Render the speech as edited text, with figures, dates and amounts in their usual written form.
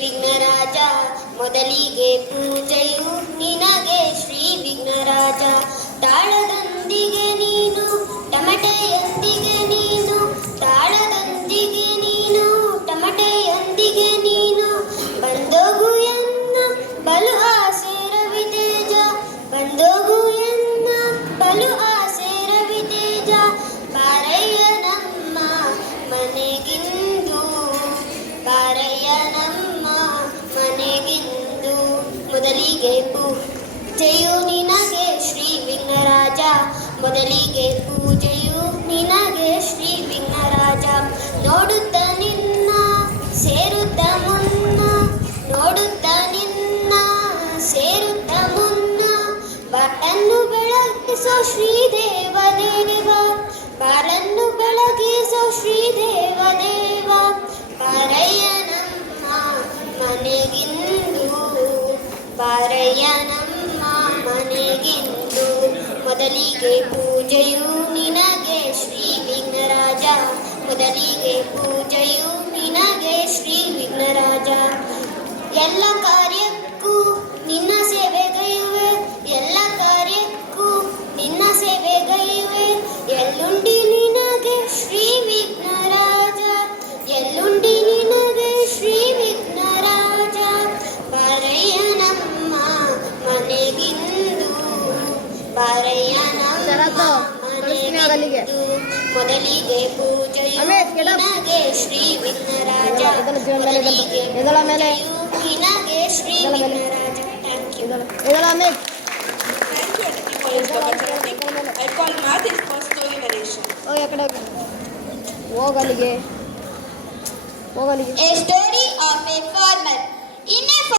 ವಿಘ್ನರಾಜ ಮೊದಲಿಗೆ ಪೂಜೆಯು ನಿನಗೆ ಶ್ರೀ ವಿಘ್ನರಾಜ ತಾಳದೊಂದಿಗೆ ನೀನು ಟಮಟೆಯೊಂದಿಗೆ ನೀನು ತಾಳದೊಂದಿಗೆ ನೀನು ಟಮಟೆಯೊಂದಿಗೆ ನೀನು ಬಂದೋಗು ಎನ್ನ ಬಲು ಆಸೆ ರವಿತೇಜ ಬಂದೋಗು ಎನ್ನ ಬಲು ಆಸೆ ರವಿತೇಜ ಬಾರಯ್ಯ ನಮ್ಮ ಮನೆಗಿಂದು ಬಾರಯ್ಯ ನಮ್ಮ ಮನೆಗಿಂದು ಮೊದಲಿಗೆ ಪೂಜೆಯು ನಿನಗೆ ಶ್ರೀ ವಿಘ್ನರಾಜ ಮೊದಲಿಗೆ ಪೂಜೆಯು ನಿನಗೆ ಶ್ರೀ ವಿಘ್ನರಾಜ ನೋಡುತ್ತ ನಿನ್ನ ಸೇರುತ್ತ ಮುನ್ನ ನೋಡುತ್ತ ನಿನ್ನ ಸೇರುತ್ತ ಮುನ್ನ ಬಾಳನ್ನು ಬೆಳಗಿಸೋ ಶ್ರೀದೇವ ದೇವ ಬಾಳನ್ನು ಬೆಳಗಿಸೋ ಶ್ರೀದೇವ ದೇವ ಬಾರಯ್ಯ ನಮ್ಮ ಮನೆಗಿಂದು ಬಾರಯ್ಯ ನಮ್ಮ ಮನೆಗಿಂದು ಮೊದಲಿಗೆ ಪೂಜೆಯು ನಿನಗೆ ಶ್ರೀ ವಿಘ್ನರಾಜ ಮೊದಲಿಗೆ ಪೂಜೆಯು ನಿನಗೆ ಶ್ರೀ ವಿಘ್ನರಾಜ ಎಲ್ಲ ಕಾರ್ಯಕ್ಕೂ ನಿನ್ನ ಸೇವೆಗೈಯುವೆ ಎಲ್ಲ ಕಾರ್ಯಕ್ಕೂ ನಿನ್ನ ಸೇವೆಗೈಯುವೆ ಎಲ್ಲುಂಡಿ ನಿನಗೆ ಶ್ರೀ ವಿಘ್ನರಾಜ ಎಲ್ಲುಂಡಿ ನಿನಗೆ ಶ್ರೀ ವಿಘ್ನರಾಜ ಬಾರಯ್ಯ ನಮ್ಮ ಮನೆಗಿಂದು ಬಾರಯ್ಯ ನಮ್ಮ ಮನೆಗಿಂದು ಮೊದಲಿಗೆ ಪೂಜೆಯು ನಿನಗೆ ಶ್ರೀ ವಿಘ್ನರಾಜ ಮೊದಲಿಗೆ ಪೂಜೆಯು ನಿನಗೆ Shri Vighnaraja. Thank you. I call math is for story narration. A story of a